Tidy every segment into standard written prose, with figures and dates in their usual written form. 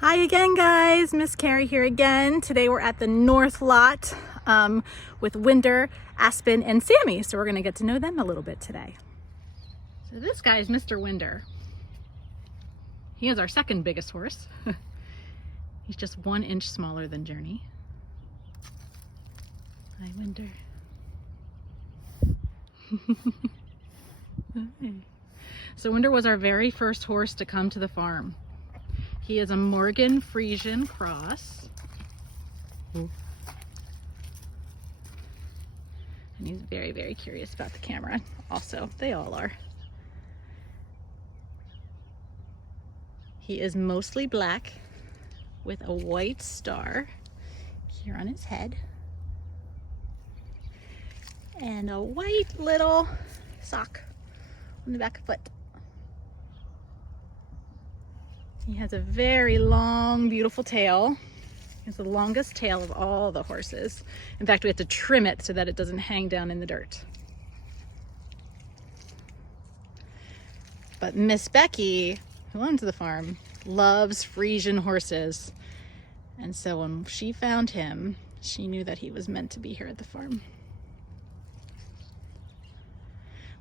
Hi again, guys. Miss Carrie here again. Today we're at the North Lot with Wynder, Aspen, and Sammy. So we're going to get to know them a little bit today. So this guy is Mr. Wynder. He is our second biggest horse. He's just 1 inch smaller than Journey. Hi, Wynder. So Wynder was our very first horse to come to the farm. He is a Morgan Frisian cross. And he's very, very curious about the camera. Also, they all are. He is mostly black with a white star here on his head. And a white little sock on the back foot. He has a very long, beautiful tail. He has the longest tail of all the horses. In fact, we have to trim it so that it doesn't hang down in the dirt. But Miss Becky, who owns the farm, loves Frisian horses. And so when she found him, she knew that he was meant to be here at the farm.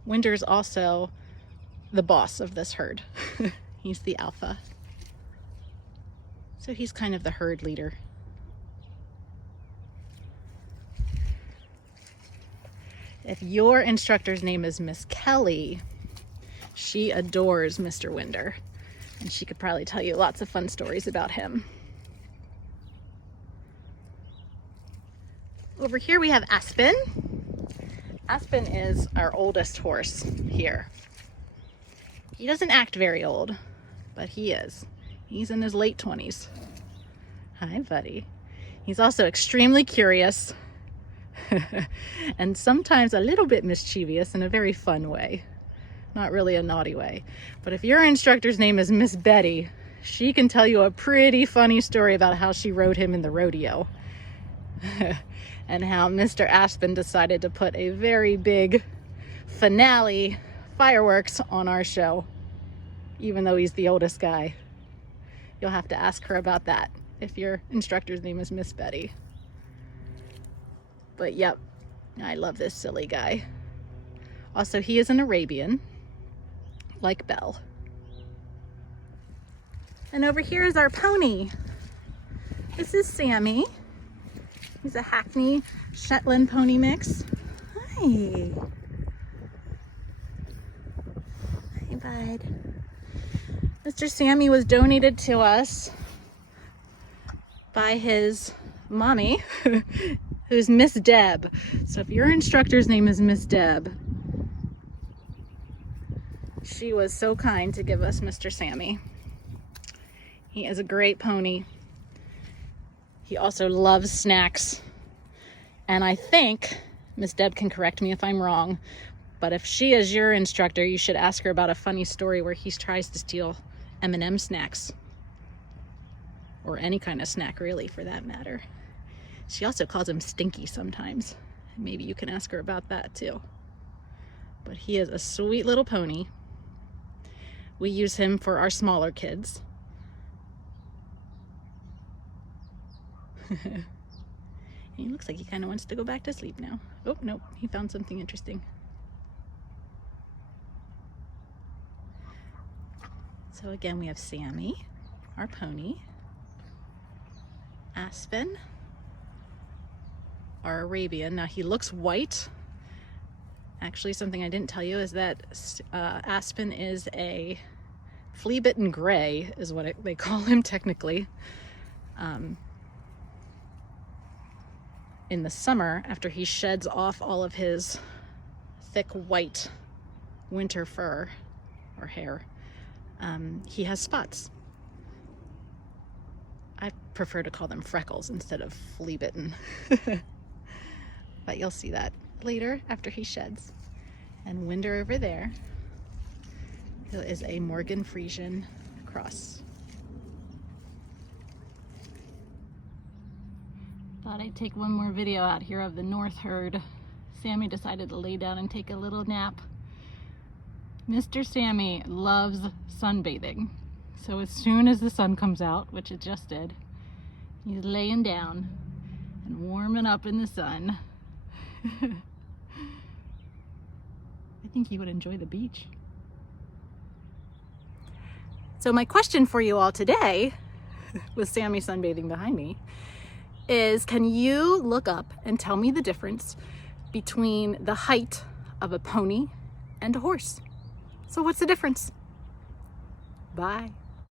Wynder's also the boss of this herd. He's the alpha. So he's kind of the herd leader. If your instructor's name is Miss Kelly, she adores Mr. Wynder, and she could probably tell you lots of fun stories about him. Over here we have Aspen. Aspen is our oldest horse here. He doesn't act very old, but he is. He's in his late 20s. Hi, buddy. He's also extremely curious and sometimes a little bit mischievous in a very fun way. Not really a naughty way. But if your instructor's name is Miss Betty, she can tell you a pretty funny story about how she rode him in the rodeo. And how Mr. Aspen decided to put a very big finale fireworks on our show, even though he's the oldest guy. You'll have to ask her about that if your instructor's name is Miss Betty. But yep, I love this silly guy. Also, he is an Arabian, like Belle. And over here is our pony. This is Sammy. He's a Hackney Shetland pony mix. Hi. Hi, bud. Mr. Sammy was donated to us by his mommy, who's Miss Deb. So if your instructor's name is Miss Deb, she was so kind to give us Mr. Sammy. He is a great pony. He also loves snacks. And I think, Miss Deb can correct me if I'm wrong, but if she is your instructor, you should ask her about a funny story where he tries to steal M&M snacks. Or any kind of snack, really, for that matter. She also calls him Stinky sometimes. Maybe you can ask her about that too. But he is a sweet little pony. We use him for our smaller kids. He looks like he kind of wants to go back to sleep now. Oh, nope, he found something interesting. So again, we have Sammy, our pony, Aspen, our Arabian. Now he looks white. Actually, something I didn't tell you is that Aspen is a flea-bitten gray, is what they call him technically. In the summer, after he sheds off all of his thick white winter fur or hair, he has spots. I prefer to call them freckles instead of flea-bitten. But you'll see that later after he sheds. And Wynder over there, who is a Morgan Frisian cross. Thought I'd take one more video out here of the North herd. Sammy decided to lay down and take a little nap. Mr. Sammy loves sunbathing. So as soon as the sun comes out, which it just did, he's laying down and warming up in the sun. I think he would enjoy the beach. So my question for you all today, with Sammy sunbathing behind me, is can you look up and tell me the difference between the height of a pony and a horse? So what's the difference? Bye.